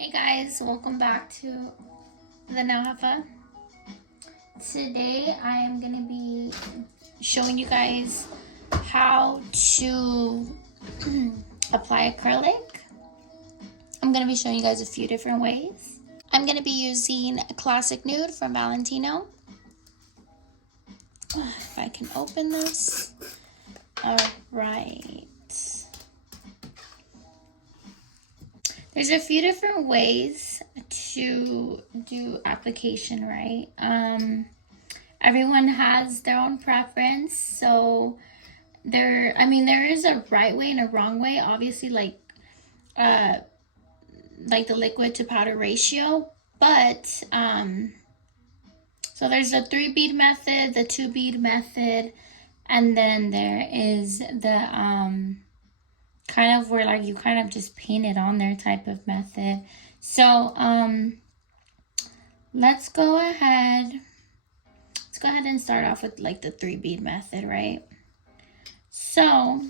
Hey guys, welcome back to the Nahafa. Today I am going to be showing you guys how to apply acrylic. I'm going to be showing you guys a few different ways. I'm going to be using a Classic Nude from Valentino. If I can open this. Alright. There's a few different ways to do application, right? Everyone has their own preference, so there is a right way and a wrong way. Obviously, like the liquid to powder ratio, but so there's the 3-bead method, the 2-bead method, and then there is the kind of where like you kind of just paint it on there type of method. So let's go ahead and start off with like the 3-bead method, right? So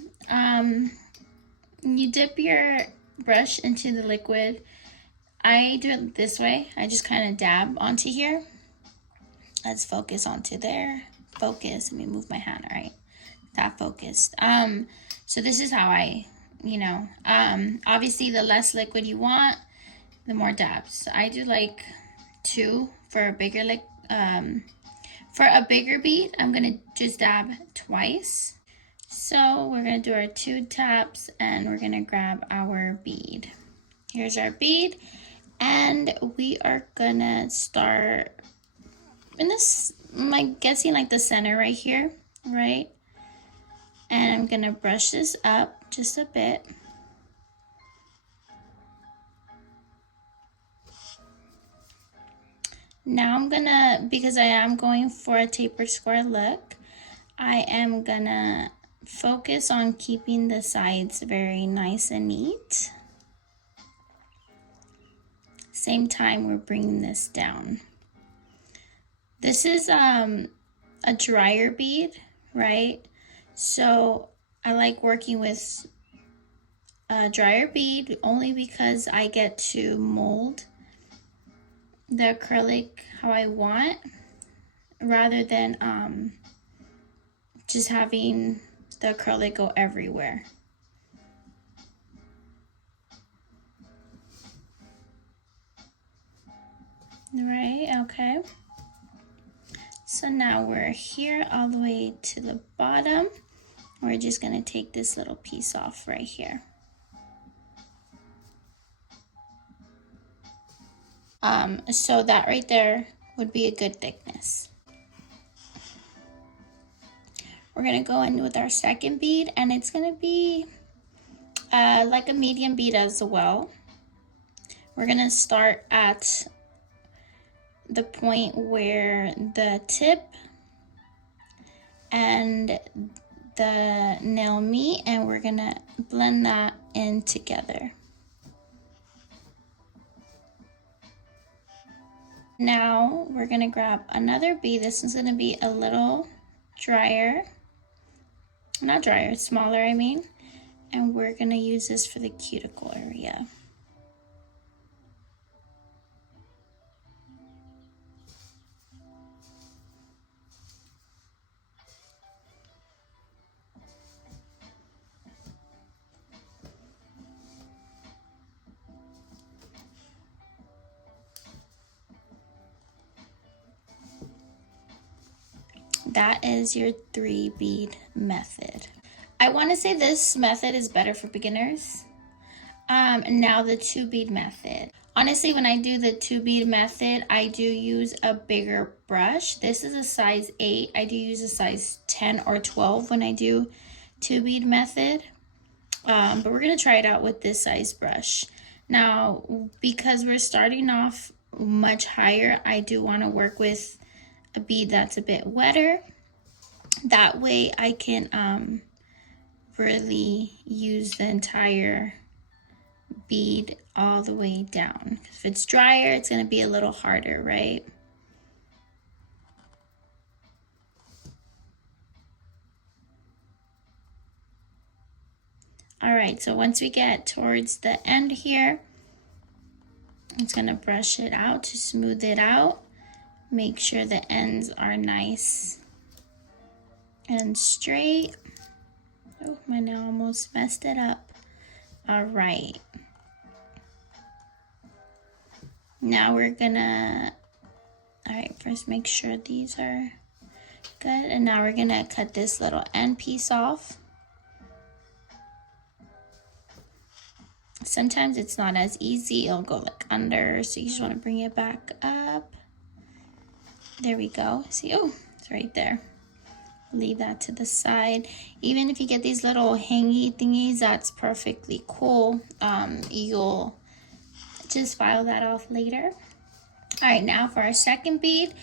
you dip your brush into the liquid. I do it this way. I just kind of dab onto here. Let's focus onto there. Focus. Let me move my hand. All right, that focused. So this is how I, obviously the less liquid you want, the more dabs. I do like 2 for a bigger for a bigger bead. I'm gonna just dab twice. So we're gonna do our 2 taps and we're gonna grab our bead. Here's our bead, and we are gonna start in this, I'm guessing like the center right here, right? And I'm gonna brush this up just a bit. Now I'm gonna, because I am going for a taper square look, I am gonna focus on keeping the sides very nice and neat. Same time we're bringing this down. This is a drier bead, right? So I like working with a drier bead only because I get to mold the acrylic how I want, rather than just having the acrylic go everywhere. Right, okay. So now we're here all the way to the bottom. We're just gonna take this little piece off right here. So that right there would be a good thickness. We're gonna go in with our second bead, and it's gonna be like a medium bead as well. We're gonna start at the point where the tip and the nail meet, and we're gonna blend that in together. Now we're gonna grab another bead. This is gonna be a little drier, not drier, smaller I mean, and we're gonna use this for the cuticle area. That is your 3-bead method. I want to say this method is better for beginners. Now the 2-bead method. Honestly, when I do the 2-bead method, I do use a bigger brush. This is a size 8. I do use a size 10 or 12 when I do 2-bead method. But we're going to try it out with this size brush. Now, because we're starting off much higher, I do want to work with a bead that's a bit wetter. That way I can really use the entire bead all the way down. If it's drier, it's going to be a little harder, right? All right, so once we get towards the end here, It's gonna brush it out to smooth it out. Make sure the ends are nice and straight. Oh, my nail almost messed it up. All right. Now we're gonna, all right, first make sure these are good. And now we're gonna cut this little end piece off. Sometimes it's not as easy. It'll go like under, so you just wanna bring it back up. There we go. See, oh, it's right there. Leave that to the side. Even if you get these little hangy thingies, that's perfectly cool. You'll just file that off later. All right, now for our second bead,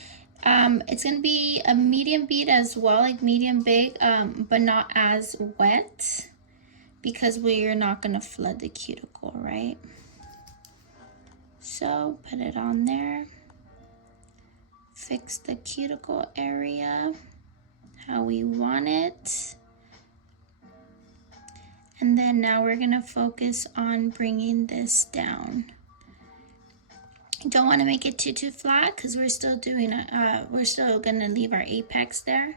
it's gonna be a medium bead as well, like medium big, but not as wet because we're not gonna flood the cuticle, right? So put it on there. Fix the cuticle area how we want it. And then now we're gonna focus on bringing this down. You don't want to make it too flat because we're still doing we're still gonna leave our apex there.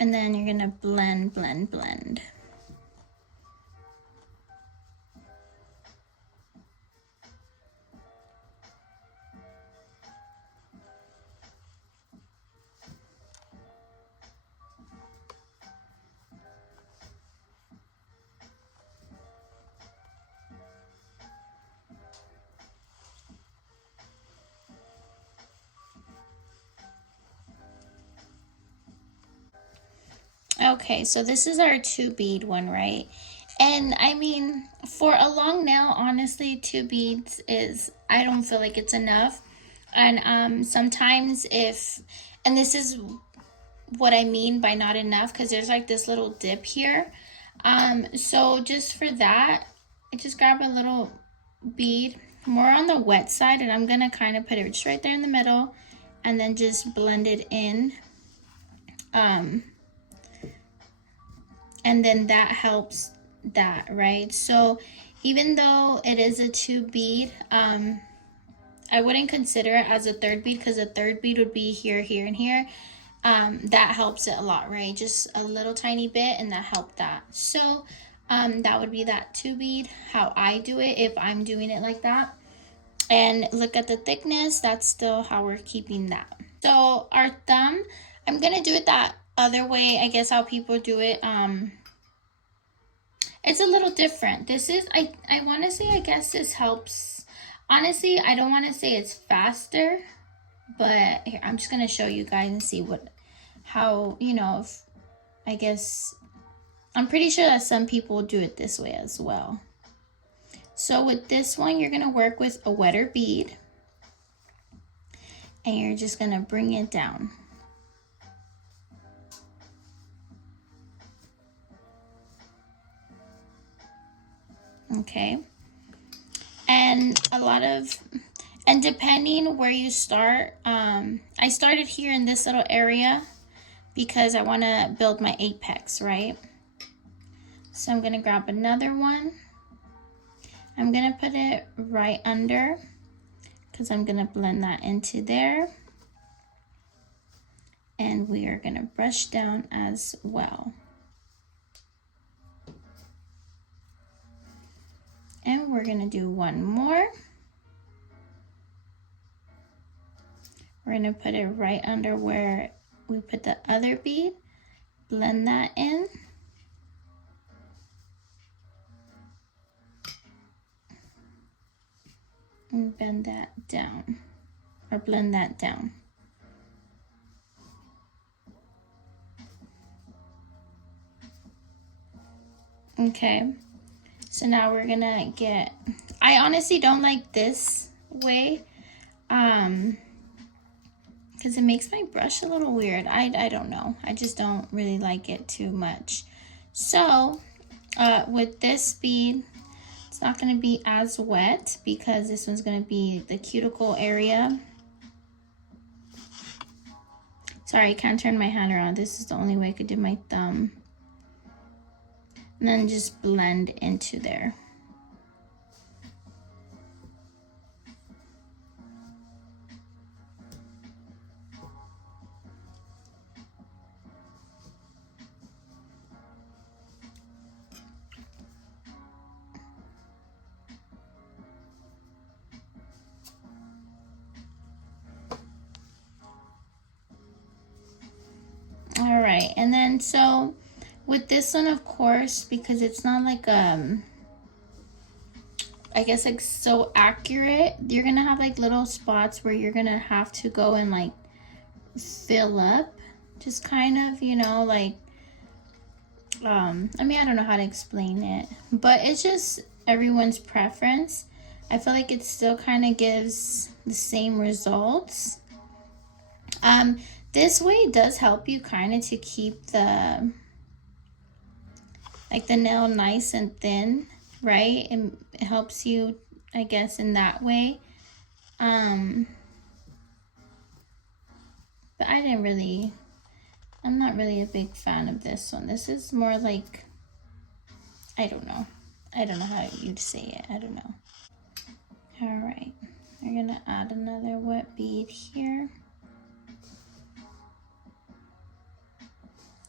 And then you're gonna blend, blend, blend. Okay, so this is our 2 bead one, right? And I mean, for a long nail, honestly, 2 beads is, I don't feel like it's enough. And sometimes and this is what I mean by not enough, because there's like this little dip here. So just for that, I just grab a little bead, more on the wet side, and I'm gonna kind of put it just right there in the middle, and then just blend it in. And then that helps that, right? So even though it is a 2 bead, I wouldn't consider it as a 3rd bead because a 3rd bead would be here, here, and here. That helps it a lot, right? Just a little tiny bit, and that helped that. So that would be that 2 bead, how I do it if I'm doing it like that. And look at the thickness, that's still how we're keeping that. So our thumb, I'm gonna do it that other way, I guess how people do it. It's a little different. This is, I want to say, I guess this helps. Honestly, I don't want to say it's faster, but here, I'm just gonna show you guys and see how, you know, if, I guess, I'm pretty sure that some people do it this way as well. So with this one, you're gonna work with a wetter bead, and you're just gonna bring it down. Okay, and depending where you start, I started here in this little area because I want to build my apex, right? So I'm gonna grab another one. I'm gonna put it right under because I'm gonna blend that into there, and we are gonna brush down as well. And we're gonna do one more. We're gonna put it right under where we put the other bead, blend that in. And bend that down, or blend that down. Okay. So now we're gonna get, I honestly don't like this way, because it makes my brush a little weird. I don't know. I just don't really like it too much. So with this bead, it's not gonna be as wet because this one's gonna be the cuticle area. Sorry, I can't turn my hand around. This is the only way I could do my thumb. And then just blend into there. right, and then so with this one, of course, because it's not like I guess like so accurate, you're gonna have like little spots where you're gonna have to go and like fill up, just kind of, you know, like I mean, I don't know how to explain it, but it's just everyone's preference. I feel like it still kind of gives the same results. This way does help you kind of to keep the like the nail nice and thin, right? And it helps you, I guess, in that way. But I'm not really a big fan of this one. This is more like, I don't know how you'd say it. I don't know. All right, we're gonna add another wet bead here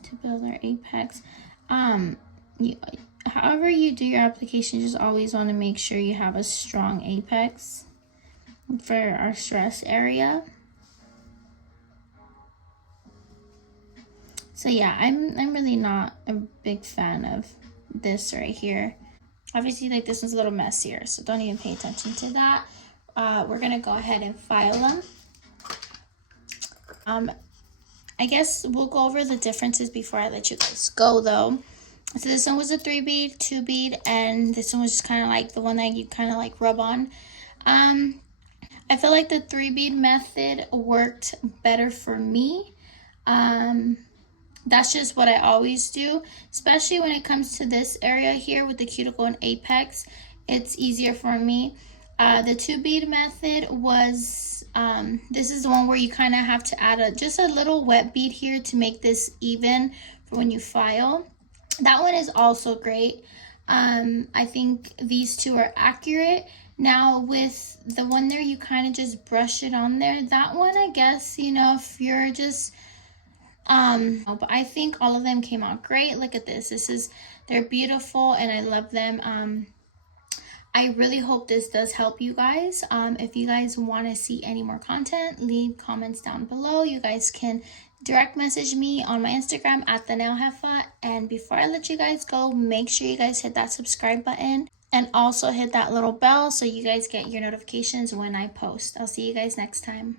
to build our apex. However you do your application, just always want to make sure you have a strong apex for our stress area. So yeah, I'm really not a big fan of this right here. Obviously, like this one's a little messier, so don't even pay attention to that. We're gonna go ahead and file them. I guess we'll go over the differences before I let you guys go though. So this one was a 3 bead, 2 bead, and this one was just kind of like the one that you kind of like rub on. I feel like the 3 bead method worked better for me. That's just what I always do, especially when it comes to this area here with the cuticle and apex. It's easier for me. The 2 bead method was, this is the one where you kind of have to add just a little wet bead here to make this even for when you file. That one is also great. I think these two are accurate. Now with the one there, you kind of just brush it on there. That one, I guess, you know, if you're just, but I think all of them came out great. Look at this. They're beautiful and I love them. I really hope this does help you guys. If you guys want to see any more content, leave comments down below. You guys can direct message me on my Instagram at the Nail Heffa. And before I let you guys go, make sure you guys hit that subscribe button and also hit that little bell so you guys get your notifications when I post. I'll see you guys next time.